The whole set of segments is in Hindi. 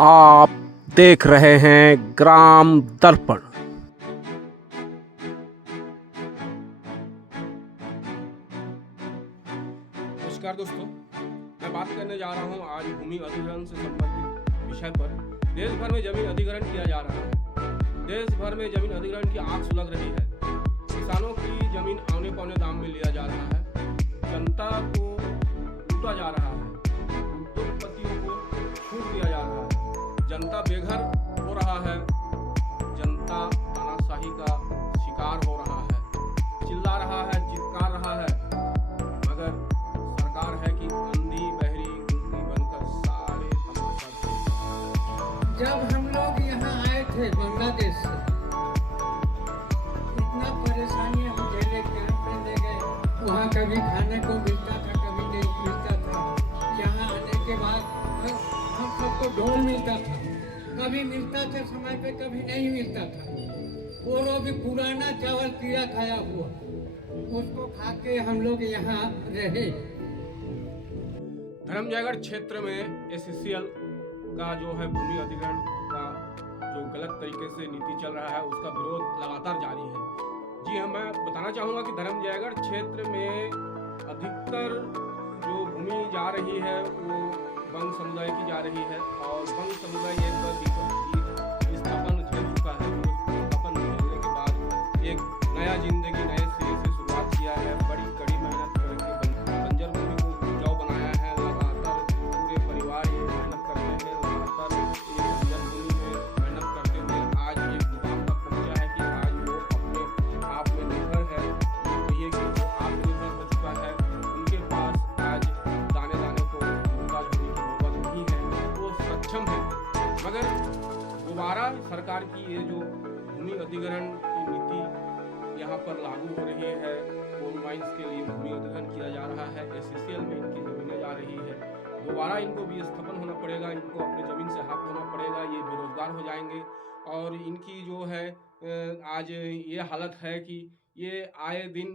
आप देख रहे हैं ग्राम दर्पण। नमस्कार दोस्तों, मैं बात करने जा रहा हूं आज भूमि अधिग्रहण से संबंधित विषय पर। देश भर में जमीन अधिग्रहण किया जा रहा है। देश भर में जमीन अधिग्रहण की आग सुलग रही है। किसानों की जमीन औने पौने दाम में लिया जा रहा है। जनता को लूटा जा रहा है। उद्योगपतियों को छूट दिया जा रहा है। जनता बेघर हो रहा है। जनता तानाशाही का शिकार हो रहा है। चिल्ला रहा है, चित्कार रहा है, मगर सरकार है कि अंधी बहरी गूंगी बनकर सारे तमाशा देख। जब हम लोग यहाँ आए थे बांग्लादेश से, इतना परेशानी हम झेले, कैंप में ले गए। वहाँ कभी खाने को मिलता था, कभी नहीं मिलता था। यहाँ आने के बाद हम सबको ढोल मिलता था, कभी मिलता था समय पे, कभी नहीं मिलता था। और वो भी पुराना चावल कीड़ा खाया हुआ, उसको खा के हम लोग यहाँ रहे। धर्मजयगढ़ क्षेत्र में एससीएल का जो है भूमि अधिग्रहण का जो गलत तरीके से नीति चल रहा है, उसका विरोध लगातार जारी है। जी हाँ, मैं बताना चाहूँगा कि धर्मजयगढ़ क्षेत्र में अधिकतर जो भूमि जा रही है वो बंग समुदाय की जा रही है, और बंग समुदाय एक विस्थापन झेल चुका है। विस्थापन झेलने के बाद एक नया जिंदगी नए सिरे से शुरुआत किया है। बड़ी कड़ी मेहनत करके बंजर भूमि को उपजाऊ बनाया है। लगातार पूरे परिवार ये मेहनत करते हैं। लगातार ये बंजर भूमि में मेहनत करते हुए आज एक मुकाम तक पहुंचा है कि आज वो अपने आप में निर्भर है। कहिए कि वो आत्मनिर्भर हो चुका है। उनके पास आज दाने दाने को मुहताज होने की नौबत नहीं है। वो सक्षम है। मगर दोबारा सरकार की ये जो भूमि अधिग्रहण की नीति यहाँ पर लागू हो रही है। कोल माइंस के लिए भूमि अधिग्रहण किया जा रहा है। एससीएल में इनकी जमीनें जा रही है। दोबारा इनको भी स्थापन होना पड़ेगा। इनको अपनी जमीन से हाथ धोना पड़ेगा। ये बेरोजगार हो जाएंगे। और इनकी जो है आज ये हालत है कि ये आए दिन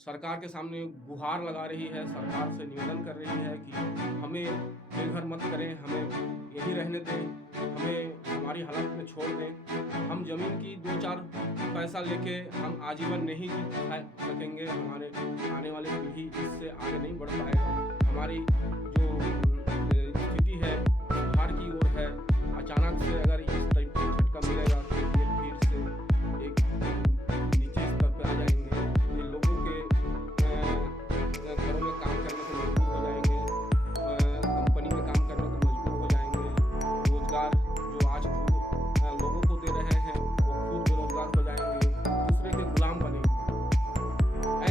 सरकार के सामने गुहार लगा रही है, सरकार से निवेदन कर रही है कि हमें बेघर मत करें, हमें यहीं रहने दें, हमें हमारी हालत में छोड़ दें। हम जमीन की 2-4 पैसा लेके हम आजीवन नहीं जी सकेंगे। हमारे आने वाली पीढ़ी इससे आगे नहीं बढ़ पाएगा। हमारी जो स्थिति है सुधार की ओर है। अचानक से अगर इस टाइप का झटका मिलेगा तो ये फिर से एक नीचे स्तर पर आ जाएंगे। ये लोगों के घरों में काम करने को मजबूर हो जाएंगे, कंपनी में काम करने को मजबूर हो जाएंगे। रोजगार जो आज खुद लोगों को दे रहे हैं वो खुद बेरोजगार हो जाएंगे, दूसरे के गुलाम बनेंगे।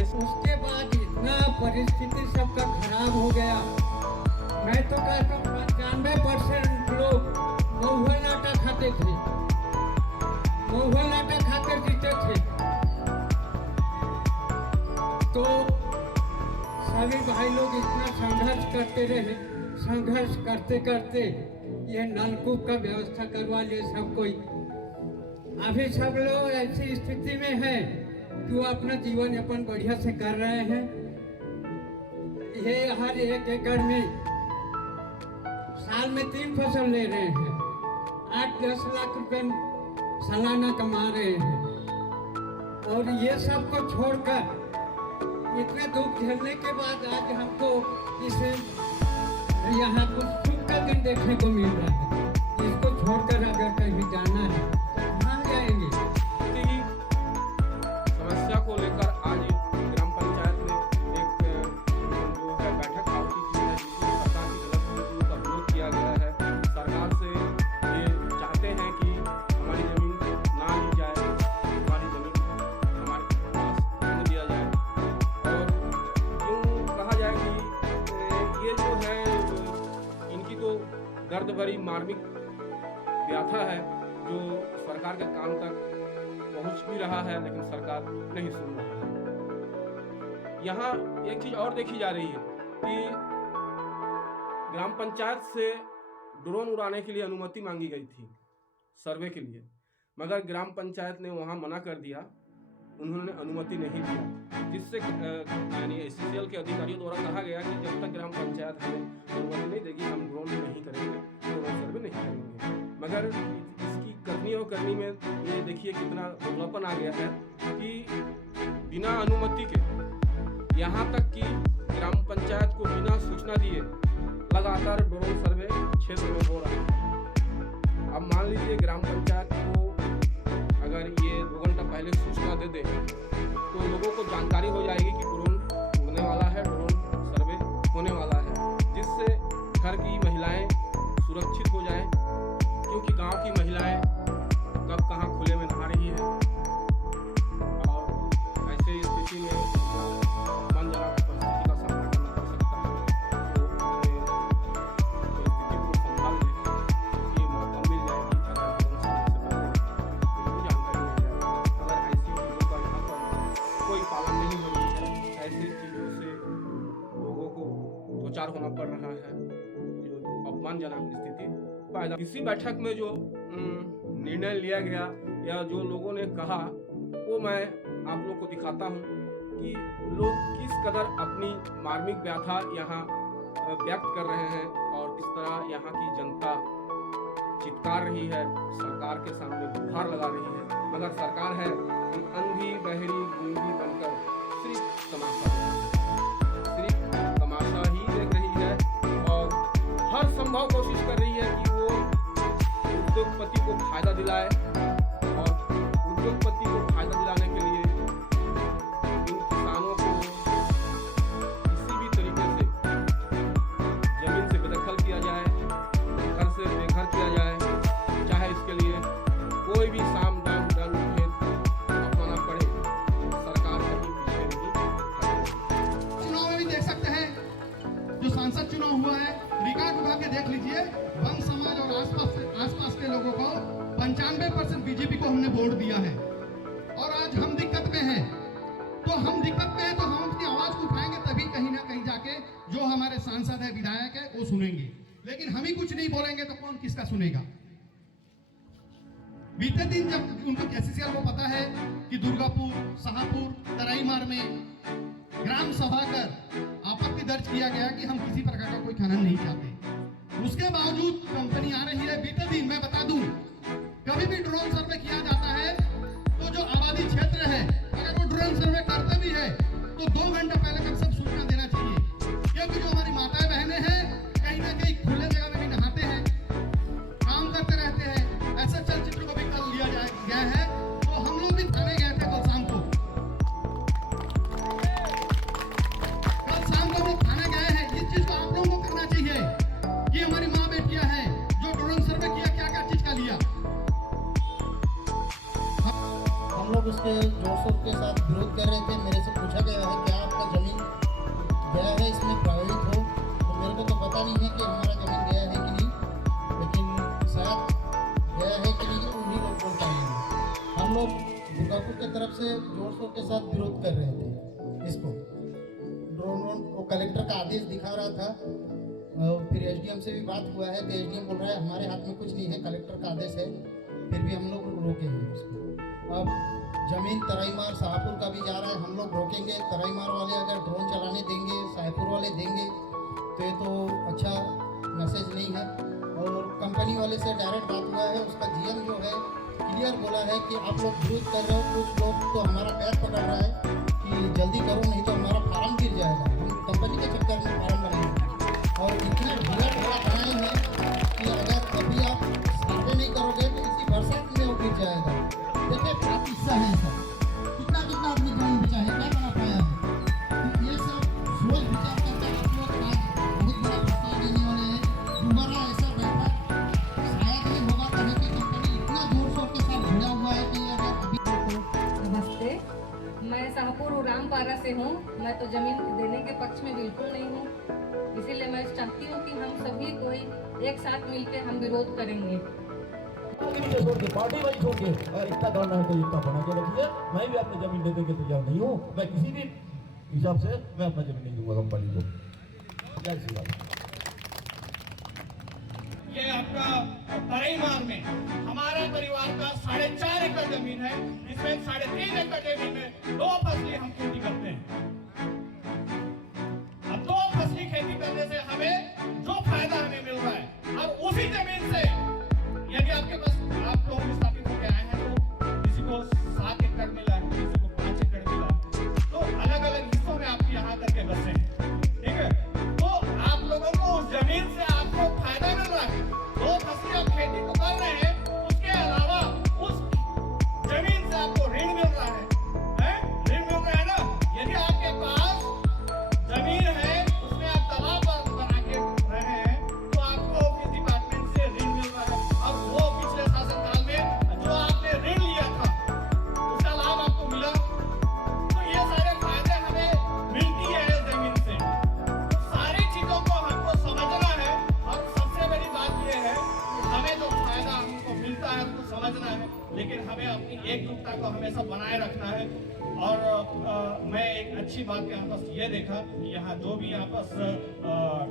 ऐसे उसके बाद इतना परिस्थिति सबका खराब हो गया। मैं तो कहता हूँ 95% लोग महुआ आटा खाते थे, महुआ आटा खाकर जीते थे। तो सभी भाई लोग इतना संघर्ष करते रहे। संघर्ष करते करते ये नलकूप का व्यवस्था करवा लिए सब कोई। अभी सब लोग ऐसी स्थिति में है कि वो अपना जीवन यापन बढ़िया से कर रहे हैं। ये हर 1 एकड़ में साल में 3 फसल ले रहे हैं। 8-10 लाख रुपए सालाना कमा रहे हैं। और ये सब को छोड़कर इतने दुख झेलने के बाद आज हमको इसे यहाँ कुछ सुख का दिन देखने को मिल रहा है। इसको छोड़कर अगर कहीं जाना है तो कहाँ जाएंगे? की समस्या को लेकर आज ग्राम पंचायत में एक जो है बैठक आयोजित की है, जिसमें सरकार की गलत नीतियों का विरोध किया गया है। सरकार से ये चाहते हैं कि हमारी जमीन ना ली जाए, हमारी जमीन हमारे पास रहने दिया जाए। और यूँ कहा जाए कि ये जो है इनकी तो दर्द भरी मार्मिक व्याथा है जो सरकार के कान तक पहुंच भी रहा है, लेकिन सरकार नहीं सुन रहा है। यहाँ एक चीज और देखी जा रही है कि ग्राम पंचायत से ड्रोन उड़ाने के लिए अनुमति मांगी गई थी सर्वे के लिए, मगर ग्राम पंचायत ने वहाँ मना कर दिया। उन्होंने अनुमति नहीं दिया, जिससे यानी एससीएल के अधिकारियों द्वारा कहा गया कि जब तक ग्राम पंचायत हमें अनुमति नहीं देगी हम ड्रोन नहीं करेंगे, ड्रोन सर्वे नहीं करेंगे। मगर इसकी करनी और करनी में ये देखिए कितना दोगलापन आ गया है कि बिना अनुमति के यहाँ तक कि ग्राम पंचायत को बिना सूचना दिए लगातार ड्रोन सर्वे क्षेत्र में हो रहा है। अब मान लीजिए ग्राम पंचायत को अगर ये 2 घंटा पहले सूचना दे दे तो लोगों को जानकारी हो जाएगी कि ड्रोन उड़ने वाला है, ड्रोन सर्वे होने वाला है, जिससे घर की महिलाएं सुरक्षित हो जाएं, क्योंकि गांव की महिलाएं कब कहां खुले में नहा रही है और ऐसे स्थिति में मनजनक परिस्थिति का सामना करना पड़ सकता है। तो अपने परिस्थिति को संभाल लें, ये मौका मिल जाएगी अगर ड्रोन सर्वे से पहले उनको जानकारी मिल जाएगी। अगर ऐसी चीज़ों का यहाँ पर कोई पालन नहीं हो रही है, ऐसी चीज़ों से लोगों को दो चार होना पड़ रहा है, जो अपमानजनक स्थिति पैदा। इसी बैठक में जो निर्णय लिया गया या जो लोगों ने कहा वो मैं आप लोग को दिखाता हूँ कि लोग किस कदर अपनी मार्मिक व्यथा यहाँ व्यक्त कर रहे हैं और किस तरह यहाँ की जनता चित्कार रही है, सरकार के सामने गुहार लगा रही है, मगर सरकार है अंधी बहरी गूंगी बनकर सिर्फ तमाशा ही देख रही है और हर संभव कोशिश कर रही है कि वो उद्योगपति को फायदा दिलाए और उद्योगपति को फायदा दिलाने के लिए इन किसानों को किसी भी तरीके से जमीन से बेदखल किया जाए, घर से बेघर किया जाए, चाहे इसके लिए कोई भी साम दाम दंड भेद अपनाना पड़े, सरकार कहीं पीछे नहीं हटेगी। चुनाव में भी देख सकते हैं, जो सांसद चुनाव हुआ है, रिकॉर्ड उठा के देख लीजिए, वंश समाज और आसपास के लोगों को 95% बीजेपी को हमने वोट दिया है। और आज हम दिक्कत में हैं, तो हम अपनी आवाज को उठाएंगे, तभी कहीं ना कहीं जाके जो हमारे सांसद है, विधायक है, वो सुनेंगे। लेकिन हम ही कुछ नहीं बोलेंगे तो कौन किसका सुनेगा। बीते दिन जब उनको एससीसीएल को पता है कि दुर्गापुर, शाहपुर, तराईमार में ग्राम सभा कर आपत्ति दर्ज किया गया कि हम किसी प्रकार का कोई खनन नहीं चाहते, उसके बावजूद कंपनी आ रही है। बीते दिन मैं बता दूं, कभी भी ड्रोन सर्वे किया जाता है तो जो आबादी क्षेत्र है, अगर वो ड्रोन सर्वे करते भी है तो 2 घंटा पहले कम से कम सूचना देना चाहिए, क्योंकि जो हमारी माताएं बहनें हैं कहीं ना कहीं खुले जगह में भी नहाते हैं, काम करते रहते हैं। ऐसे चलचित्र को भी कल लिया गया है, तो हम लोग भी थाने गए थे कल शाम को हम लोग थाने गए हैं। इस चीज को आप लोगों को करना चाहिए कि हमारी माँ बेटियां हैं जो ड्रोन सर्वे किया, क्या क्या चीज का लिया। हम लोग उसके जोर शोर के साथ विरोध कर रहे थे। मेरे से पूछा गया है क्या आपका जमीन गया है इसमें प्रभावित हो, तो मेरे को तो पता नहीं है कि हमारा जमीन गया है कि नहीं, लेकिन शायद गया है कि नहीं उन्हीं लोग बोल पाएंगे। हम लोग दुर्गापुर की तरफ से जोर शोर के साथ विरोध कर रहे थे इसको। ड्रोन वो कलेक्टर का आदेश दिखा रहा था, फिर एसडीएम से भी बात हुआ है तो एसडीएम बोल रहा है हमारे हाथ में कुछ नहीं है, कलेक्टर का आदेश है, फिर भी हम लोग रोके हैं उसको। अब जमीन तराईमार शाहपुर का भी जा रहा है, हम लोग रोकेंगे। तराईमार वाले अगर ड्रोन चलाने देंगे, शाहपुर वाले देंगे तो ये तो अच्छा मैसेज नहीं है। और कंपनी वाले से डायरेक्ट बात हुआ है, उसका जीएम जो है क्लियर बोला है कि आप लोग विरोध कर रहे हो, कुछ लोग तो हमारा पैर पकड़ रहा है कि जल्दी करो नहीं तो हमारा फार्म गिर जाएगा, हम कंपनी के चक्कर में फार्म बनाएंगे। और इतना ढीला बनाए हैं कि अगर कभी आप सर्वे नहीं करोगे तो इसी बरसात में वो गिर जाएगा। देखिए क्या किस्सा है इसका, कितना आदमी जान बचा है, क्या बना पाया है। तो ये सब सोच विचार करके आप लोग आज बहुत बड़ा प्रस्ताव देने वाले हैं। दोबारा ऐसा बैठक शायद नहीं होगा, कहीं की कंपनी इतना जोर शोर के साथ भिड़ा हुआ है कि अगर अभी। नमस्ते, मैं शाहपुर रामपारा से हूँ। मैं तो जमीन देने के पक्ष में बिल्कुल नहीं हूँ, इसीलिए मैं चाहती हूँ कि हम सभी कोई एक साथ मिलकर हम विरोध करेंगे। छोड़ के पार्टी वाली छोड़ के अगर इतना करना है तो इतना बना के रखिए। मैं भी अपनी जमीन देने के तैयार नहीं हूँ, मैं किसी भी हिसाब से मैं अपना जमीन नहीं दूंगा कंपनी को। जय श्री राम। ये आपका तराईमार में हमारे परिवार का 4.5 एकड़ जमीन है, जिसमें 3.5 एकड़ जमीन में 2 फसली हम खेती करते हैं। अब 2 फसली खेती करने से हमें जो फायदा हमें मिल रहा है, अब उसी जमीन से यदि आपके लेकिन हमें अपनी एकजुटता को हमेशा बनाए रखना है। और मैं एक अच्छी बात यहाँ पर ये देखा कि यहाँ जो भी आपस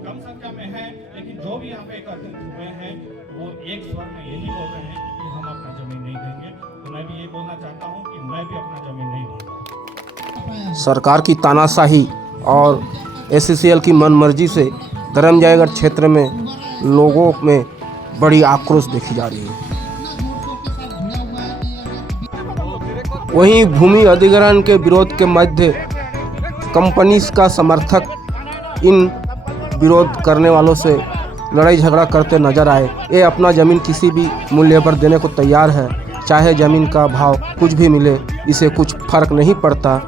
कम संख्या में है, लेकिन जो भी यहाँ पे एकत्रित हुए हैं वो एक स्वर में यही बोल रहे हैं कि हम अपना जमीन नहीं देंगे। तो मैं भी ये बोलना चाहता हूँ कि मैं भी अपना जमीन नहीं दूंगा। सरकार की तानाशाही और एससीएल की मनमर्जी से धर्मजयगढ़ क्षेत्र में लोगों में बड़ी आक्रोश देखी जा रही है। वहीं भूमि अधिग्रहण के विरोध के मध्य कंपनी का समर्थक इन विरोध करने वालों से लड़ाई झगड़ा करते नजर आए। ये अपना ज़मीन किसी भी मूल्य पर देने को तैयार है, चाहे ज़मीन का भाव कुछ भी मिले, इसे कुछ फर्क नहीं पड़ता।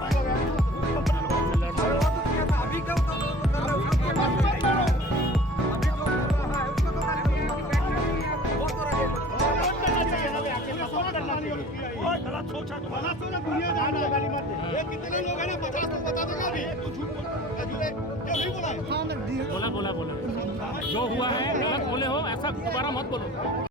बोला जो हुआ है गलत बोले हो, ऐसा दोबारा मत बोलो।